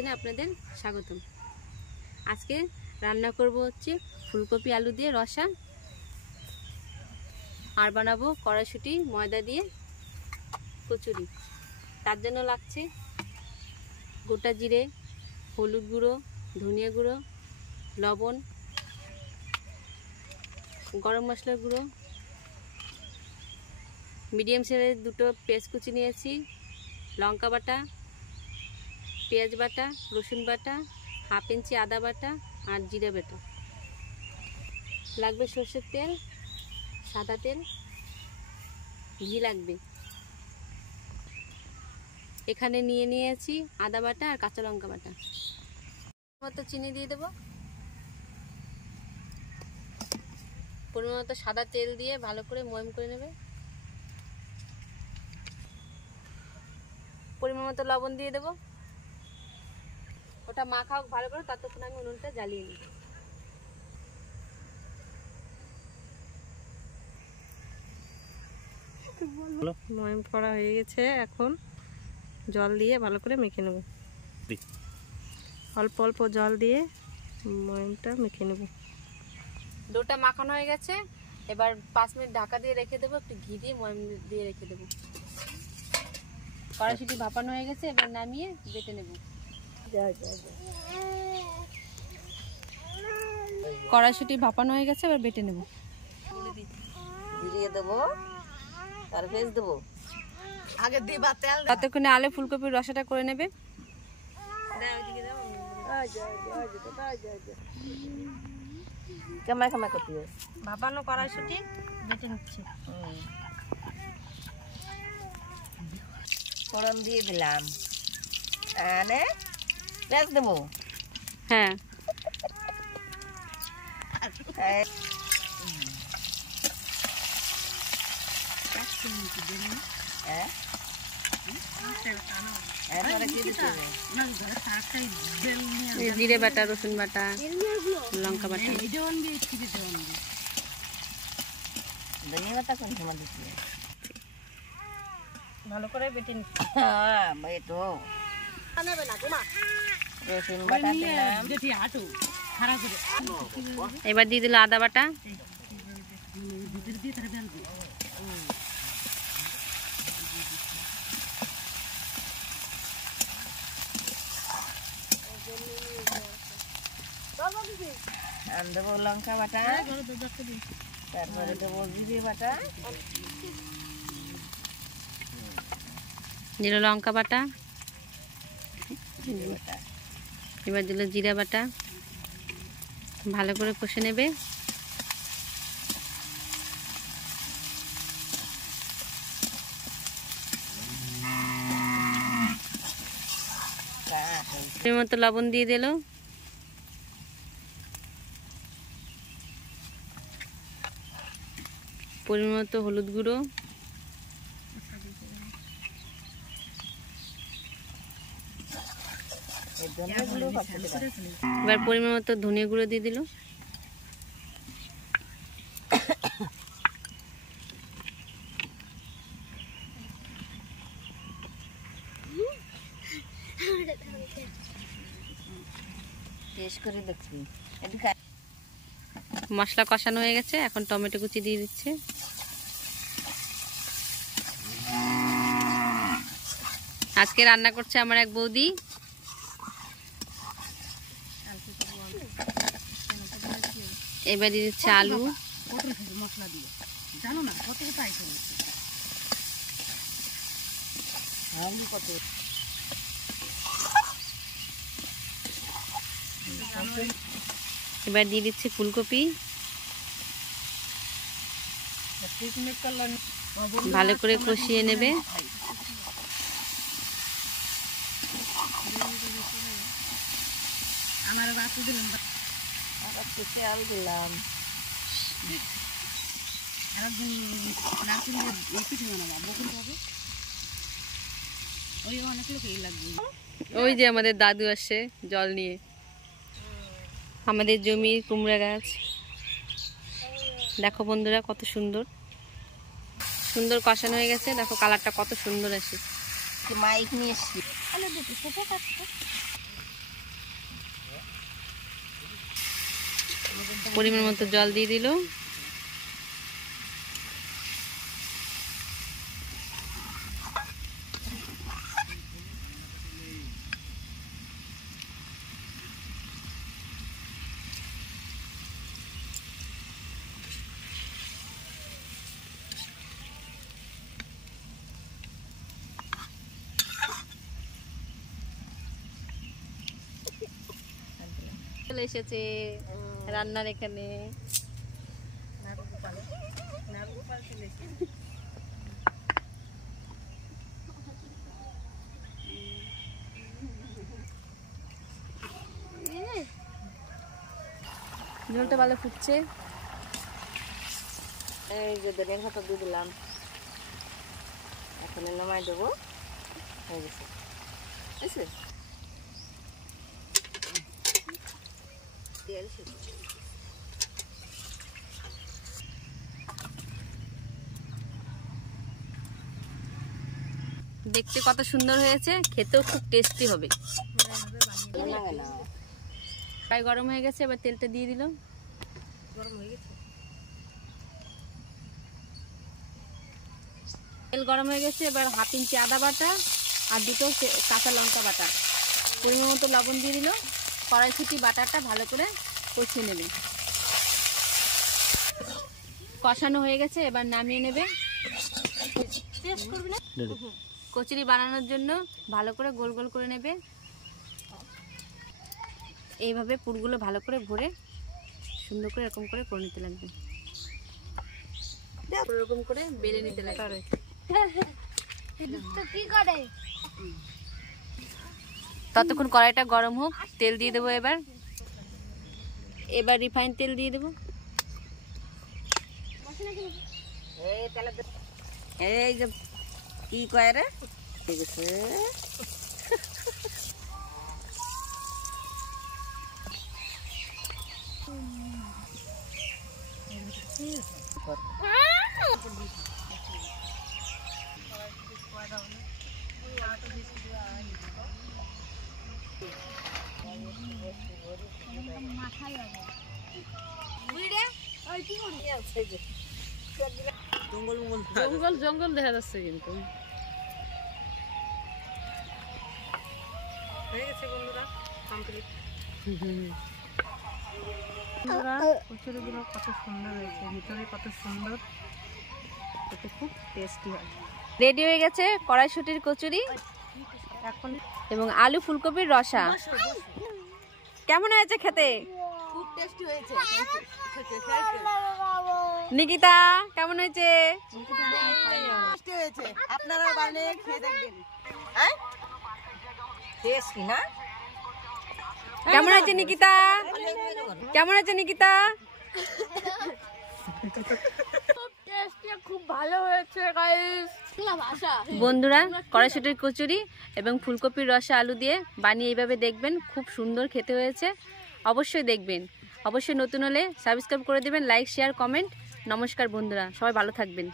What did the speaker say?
কিচেনে আপনাদের স্বাগতম। আজকে রান্না করব হচ্ছে ফুলকপি আলু দিয়ে রসা, আর বানাবো কড়াইশুঁটি ময়দা দিয়ে কচুরি। তার জন্য লাগছে গোটা জিরে, হলুদ গুঁড়ো, ধনিয়া গুঁড়ো, লবণ, গরম মশলার গুঁড়ো, মিডিয়াম সাইজের দুটো পেঁয়াজ কুচি নিয়েছি, লঙ্কা বাটা, পেঁয়াজ বাটা, রসুন বাটা, হাফ ইঞ্চি আদা বাটা আর জিরা বাটা। লাগবে সর্ষের তেল, সাদা তেল, ঘি লাগবে। এখানে নিয়ে নিয়েছি আদা বাটা আর কাঁচা লঙ্কা বাটা। মতো চিনি দিয়ে দেবো, পরিমাণ মতো সাদা তেল দিয়ে ভালো করে ময়ম করে নেবে। পরিমাণ মতো লবণ দিয়ে দেবো, ওটা মাখাও ভালো করে, ততক্ষণ আমি উনুনটা জ্বালিয়ে নিই। ময়ম করা হয়ে গেছে, এখন জল দিয়ে ভালো করে মেখে নেব। অল্প অল্প জল দিয়ে ময়মটা মেখে নেব। ডোটা মাখানো হয়ে গেছে, এবার 5 মিনিট ঢাকা দিয়ে রেখে দেবো, একটু ঘি দিয়ে ময়ম দিয়ে রেখে দেবো। কড়াইশুঁটি ভাপানো হয়ে গেছে, এবার নামিয়ে বেটে নেব। কড়াইশুঁটি ভাপানো হয়ে গেছে, এবার বেটে নেব। দিয়ে দেবো, তার ভেজ দেবো আগে দিবা তেল। ততক্ষণে আলু ফুলকপির রসাটা করে নেবে। কামাই কামাই করতে হবে। ভাপানো কড়াইশুঁটি বেটে নিচ্ছি। ফোড়ন দিয়ে দিলাম, আনে পেঁয়াজ দেবো। হ্যাঁ, জিরে বাটা, রসুন বাটা, লঙ্কা বাটা, ধনিয়া পাতা কোন সময় দিচ্ছি, ভালো করে বেটে নিচ্ছি। রসুন বাটা দিলাম, এবার দিয়ে দিল আদা বাটা, দেবো লঙ্কা বাটা, তারপরে দেবো জিরে বাটা, দিল লঙ্কা বাটা, এবার দিল জিরা বাটা। ভালো করে কষে নেবে। মতো লবণ দিয়ে দিল, পরিমাণ মতো হলুদ গুঁড়ো, এবার পরিমাণ মতো ধনিয়া গুঁড়ো দিয়ে দিল। করে দেখছি মশলা কষানো হয়ে গেছে, এখন টমেটো কুচি দিয়ে দিচ্ছে। আজকে রান্না করছে আমার এক বৌদি। এবার দিয়ে দিচ্ছে আলু, মশলা দিয়ে জানো না কত কত আইটেম আছে। আলু কত, এবার দিয়ে দিচ্ছে ফুলকপি। ভালো করে কষিয়ে নেবে। আমার বাপু দিলাম, আলু দিলাম, ওই যে আমাদের দাদু আসে জল নিয়ে। আমাদের জমির কুমড়া গাছ দেখো বন্ধুরা, কত সুন্দর সুন্দর কষানো হয়ে গেছে। দেখো কালারটা কত সুন্দর আসে। মাইক নিয়ে এসছি, পরিমাণ মতো জল দিয়ে দিল। চলে এসেছে রান্নার এখানে। ঝোলটা ভালো ফুটছে। এই যে ধনিয়ার পাতা দিয়ে দিলাম, এখন নামাই দেবো। হয়ে গেছে, বুঝছে? তেল দেখতে কত সুন্দর হয়েছে, খেতেও খুব টেস্টি হবে। প্রায় গরম হয়ে গেছে, এবার তেলটা দিয়ে দিল। গরম হয়ে গেছে, তেল গরম হয়ে গেছে, এবার 1/2 ইঞ্চি আদা বাটা আর 2টো কাঁচা লঙ্কা বাটা, পরিমাণ মতো লবণ দিয়ে দিল। কড়াইশুঁটি বাটাটা ভালো করে কষিয়ে নেবে। কষানো হয়ে গেছে, এবার নামিয়ে নেবে। কচুরি বানানোর জন্য ভালো করে গোল গোল করে নেবে। এইভাবে পুরগুলো ভালো করে ভরে সুন্দর করে এরকম করে নিতে লাগবে। এরকম করে বেলে নিতে লাগবে। ততক্ষণ কড়াইটা গরম হোক, তেল দিয়ে দেবো। এবার রিফাইন তেল দিয়ে দেবো। এই যে কি কয় রে, ঠিক আছে। জঙ্গল জঙ্গল দেখা যাচ্ছে, কিন্তু হয়ে গেছে বন্ধুরা, কমপ্লিট। কচুরিগুলো কত সুন্দর হয়েছে, ভিতরে কত সুন্দর, খেতে খুব টেস্টি হয়। রেডি হয়ে গেছে কড়াইশুঁটির কচুরি এখন এবং আলু ফুলকপির রসা। কেমন হয়েছে খেতে? খুব টেস্টি হয়েছে। নিকিতা কেমন হয়েছে? টেস্টি হয়েছে, আপনারা বানিয়ে খেয়ে দেখবেন। হ্যাঁ, টেস্টি না? কেমন হয়েছে নিকিতা? কেমন হয়েছে নিকিতা? খুব ভালো হয়েছে গাইস। বন্ধুরা, কড়াইশুঁটির কচুরি এবং ফুলকপির রসা আলু দিয়ে বানিয়ে এইভাবে দেখবেন, খুব সুন্দর খেতে হয়েছে। অবশ্যই দেখবেন। অবশ্যই নতুন হলে সাবস্ক্রাইব করে দেবেন, লাইক শেয়ার কমেন্ট। নমস্কার বন্ধুরা, সবাই ভালো থাকবেন।